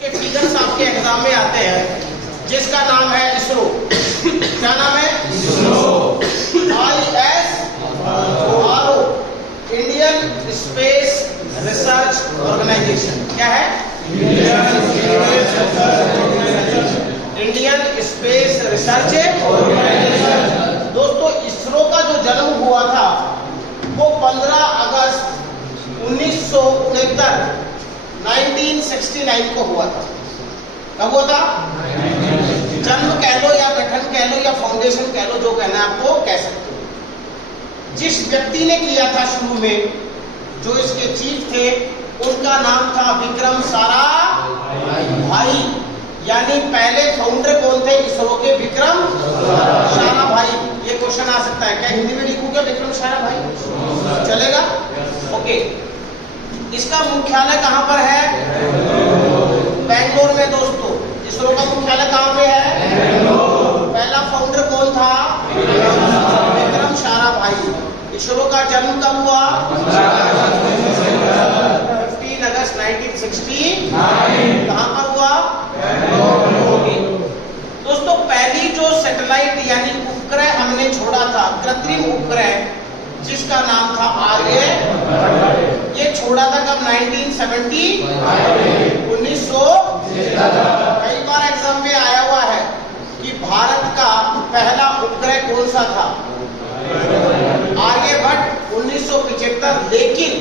के फिगर्स आपके एग्जाम में आते हैं, जिसका नाम है इसरो। क्या नाम है? ISRO. ISRO, Indian Space Research Organisation. क्या है? Indian Space Research Organisation. दोस्तों, इसरो का जो जन्म हुआ था वो 15 अगस्त 1969 को हुआ था। कब हुआ था? जन्म कह लो या गठन कह लो या फाउंडेशन कह लो, जो कहना है आपको कह सकते हो। जिस व्यक्ति ने किया था शुरू में, जो इसके चीफ थे, उनका नाम था विक्रम साराभाई। यानी पहले फाउंडर कौन थे इसरो के? विक्रम साराभाई। ये क्वेश्चन आ सकता है, क्या हिंदी में लिखूं क्या विक्रम साराभाई? चलेगा? ओके। इसका मुख्यालय कहां पर है? बेंगलोर में। दोस्तों, इसरो का मुख्यालय कहां पे है? पहला फाउंडर कौन था? विक्रम साराभाई। इसरो का जन्म कब हुआ? 15 अगस्त 1969। कहां पर हुआ? दोस्तों, पहली जो सैटेलाइट यानी उपग्रह हमने छोड़ा था, कृत्रिम उपग्रह, जिसका नाम था आर्यभट्ट, ये छोड़ा था कब? 1970। 1900। कई बार एग्जाम में आया हुआ है कि भारत का पहला उपग्रह कौन सा था? आर्यभट्ट 1975। लेकिन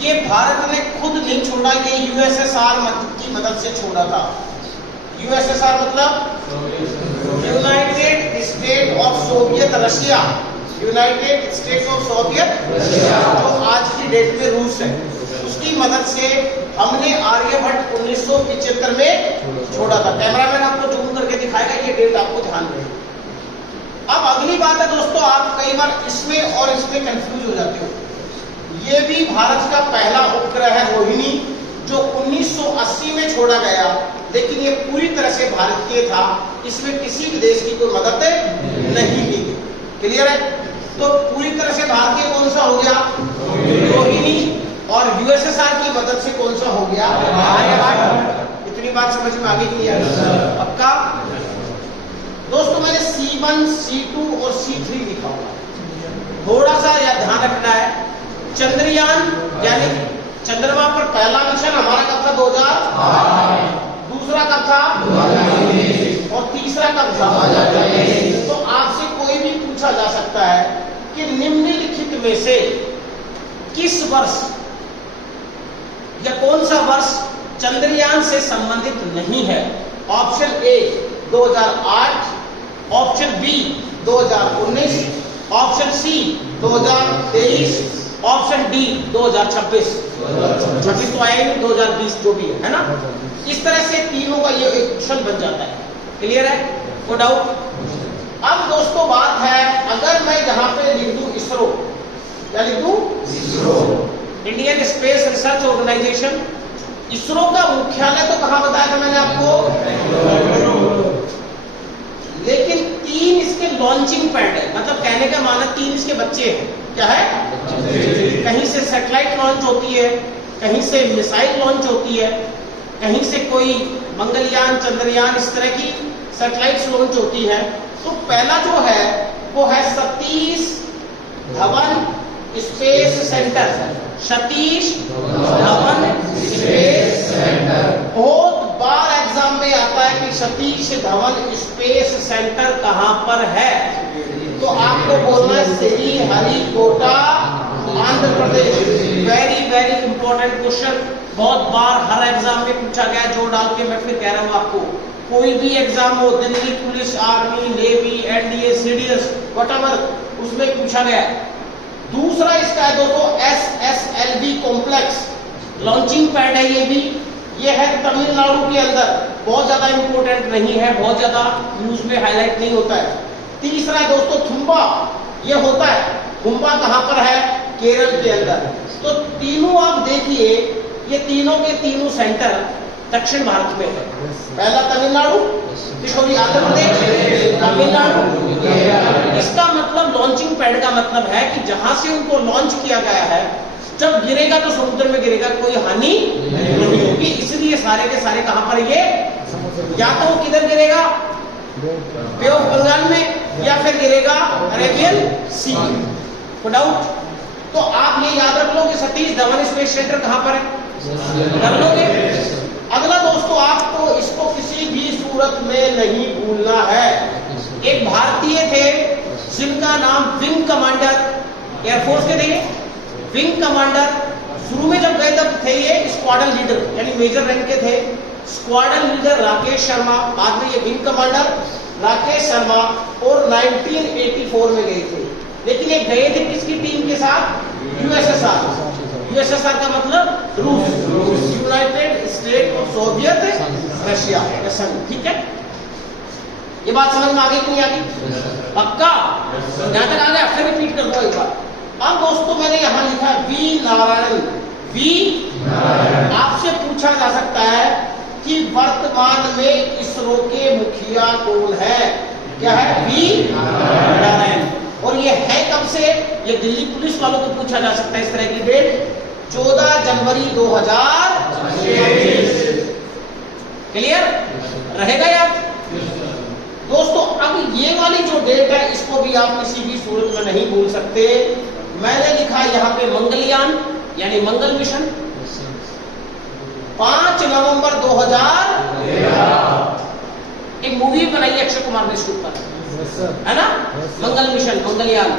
ये भारत ने खुद नहीं छोड़ा, ये यूएसएसआर की मदद से छोड़ा था। यूएसएसआर मतलब United state of Soviet Russia. United states of Soviet Russia, जो आज की डेट में रूस है, उसकी मदद से हमने आर्यभट्ट 1975 में छोड़ा था। कैमरामैन आपको जूम करके दिखाएगा, ये डेट आपको ध्यान रहे। अब अगली बात है दोस्तों, आप कई बार इसमें और इसमें कंफ्यूज हो जाते हो। ये भी भारत का पहला उपग्रह है रोहिणी, जो 1980 में छोड़ा गया, लेकिन ये पूरी तरह से भारतीय था। इसमें किसी भी देश की कोई मदद नहीं ली। क्लियर है? तो पूरी तरह से भारतीय कौन सा हो गया? रोहिणी। और यूएसएसआर की मदद से कौन सा हो गया? आर्यभट्ट। इतनी बात समझ में आ गई? क्लियर? पक्का? दोस्तों, मैंने C1, C2 और C3 लिखा हुआ, थोड़ा सा याद ध्यान रखना है। चंद्रयान यानी चंद्रमा पर पहला मिशन हमारा कब था? 2008। दूसरा कब था? 2019। और तीसरा कब था? 2023। तो आपसे कोई भी पूछा जा सकता है कि निम्नलिखित में से किस वर्ष या कौन सा वर्ष चंद्रयान से संबंधित नहीं है? Option A 2008, option B 2019, option C 2023, option D 2026। 26 तो आएगा, 2020 जो भी है ना। इस तरह से तीनों का ये एक क्वेश्चन बन जाता है। क्लियर है? कोई डाउट? अब दोस्तों बात है, अगर मैं यहाँ पे लिख दूं इसरो, क्या लिख दूं? ISRO, Indian Space Research Organisation. ISRO का मुख्यालय तो कहां बताया था मैंने आपको? लेकिन 3 इसके लॉन्चिंग पैड है, मतलब कहने का माना 3 इसके बच्चे हैं। क्या है? कहीं से सैटेलाइट लॉन्च होती है, कहीं से मिसाइल लॉन्च होती है, कहीं से कोई मंगलयान, चंद्रयान, इस तरह की सैटेलाइट्स लॉन्च होती है। तो पहला जो है वो है Satish Dhawan space centre. Satish Dhawan space centre. बहुत बार एग्जाम में आता है कि सतीश धवन स्पेस सेंटर कहां पर है? तो आपको बोलना है Sriharikota, Andhra Pradesh. Very very important question, बहुत बार हर एग्जाम में पूछा गया। जोड़ डाल के मैं फिर कह रहा हूं आपको, कोई भी एग्जाम हो, Delhi police, army, navy, NDA, CDS, whatever, उसमें पूछा गया। दूसरा इसका है दोस्तों SSLV कॉम्प्लेक्स, लॉन्चिंग पैड है ये भी। ये है तमिलनाडु के अंदर, बहुत ज्यादा इंपॉर्टेंट नहीं है, बहुत ज्यादा न्यूज में हाईलाइट नहीं होता है। तीसरा है दोस्तों थुम्बा, ये होता है। थुम्बा कहां पर है? केरल के अंदर। तो तीनों आप देखिए, ये तीनों के तीनों सेंटर दक्षिण भारत में है। पहला तमिलनाडु, आंध्र प्रदेश, तमिलनाडु। इसका मतलब लॉन्चिंग पैड का मतलब है कि जहां से उनको लॉन्च किया गया है जब गिरेगा तो समुद्र में गिरेगा, कोई हानि नहीं होगी। इसलिए सारे के सारे कहां पर ये, या तो वो किधर गिरेगा, बे ऑफ बंगाल में, या फिर गिरेगा अरेबियन सी। को डाउट? तो आप ये याद रख लो कि सतीश धवन स्पेस सेंटर कहां पर है, कर लोगे। अगला दोस्तों, आपको इसको किसी भी सूरत में नहीं भूलना है। एक भारतीय थे जिनका नाम विंग कमांडर, एयरफोर्स के थे विंग कमांडर। शुरू में जब गए तब थे ये स्क्वाड्रन लीडर, यानी मेजर रैंक के थे। स्क्वाड्रन लीडर राकेश शर्मा, बाद में ये विंग कमांडर राकेश शर्मा, और 1984 में गए थे। लेकिन ये गए थे किसकी टीम के साथ, यूएसएसआर। यूएसएसआर का मतलब रूस, United state of Soviet Russia का संघ। ठीक है, ये बात समझ में आ गई कि नहीं आ गई? पक्का? यहां तक आ गया? फिर रिपीट कर दो एक बार। अब दोस्तों मैंने यहां लिखा वी नारायण। वी आपसे पूछा जा सकता है कि वर्तमान में इसरो के मुखिया कौन है? क्या है? वी नारायण। और ये है कब से? ये दिल्ली पुलिस वालों को पूछा जा सकता है इस तरह की डेट, 14 जनवरी 2023। क्लियर रहेगा यार दोस्तों? अब ये वाली जो डेट है इसको भी आप किसी भी सूरत में नहीं भूल सकते। मैंने लिखा यहाँ पे मंगलयान यानी मंगल मिशन 5 नवंबर 2013। एक मूवी बनाई है अक्षय कुमार ने इसके ऊपर, है ना, मंगल मिशन, मंगलयान।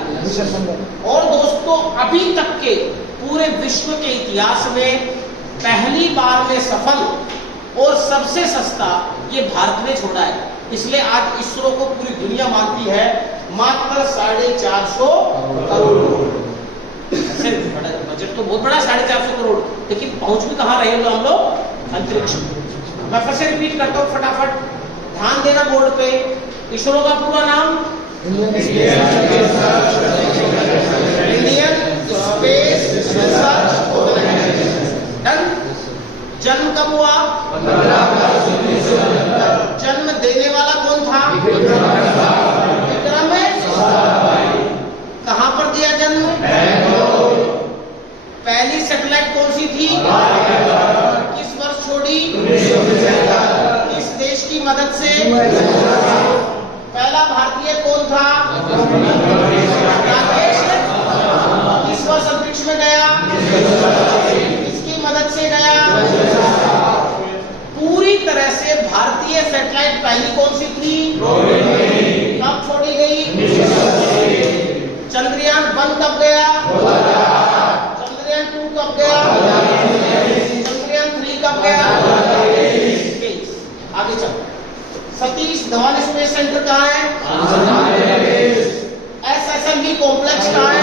और दोस्तों अभी तक के पूरे विश्व के इतिहास में पहली बार में सफल और सबसे सस्ता ये भारत ने छोड़ा है। इसलिए आज इसरो को पूरी दुनिया मानती है मात्र 450 करोड़। बजट तो बहुत बड़ा 450 करोड़, लेकिन पहुंच भी कहां रहे तो हम लोग अंतरिक्ष। मैं फिर से रिपीट करता हूं फटाफट, ध्यान देना बोर्ड पे। इसरो का पूरा नाम Indian Space Research Organisation. Done. जन्म कब हुआ? जन्म देने वाला कौन था? विक्रम है। कहां पर दिया जन्म? पहली सैटेलाइट कौन सी थी? किस वर्ष छोड़ी? किस देश की मदद से? पहला भारतीय कौन था? राकेश। किस वर्ष अंतरिक्ष में गया? किसकी मदद से गया? पूरी तरह से भारतीय सैटेलाइट पहली कौन सी थी? कब छोड़ी गई? चंद्रयान 1 कब गया? चंद्रयान 2 कब गया? चंद्रयान 3 कब गया? आगे चल। सतीश धवन स्पेस सेंटर कहाँ है? एसएसएलवी कॉम्प्लेक्स कहाँ है?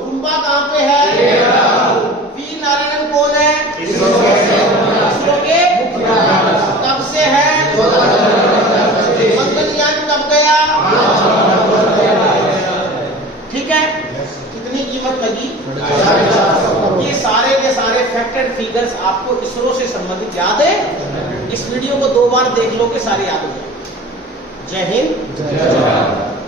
तुम्बा कहाँ पे है? वी नारायण कौन है? इसरो के कब से है? मंगलयान कब गया? ठीक है, कितनी कीमत लगी? ये सारे के सारे फैक्ट एंड फिगर्स आपको इसरो से संबंधित याद है? इस वीडियो को 2 बार देख लो कि सारे याद हो जाए। जय हिंद, जय भारत।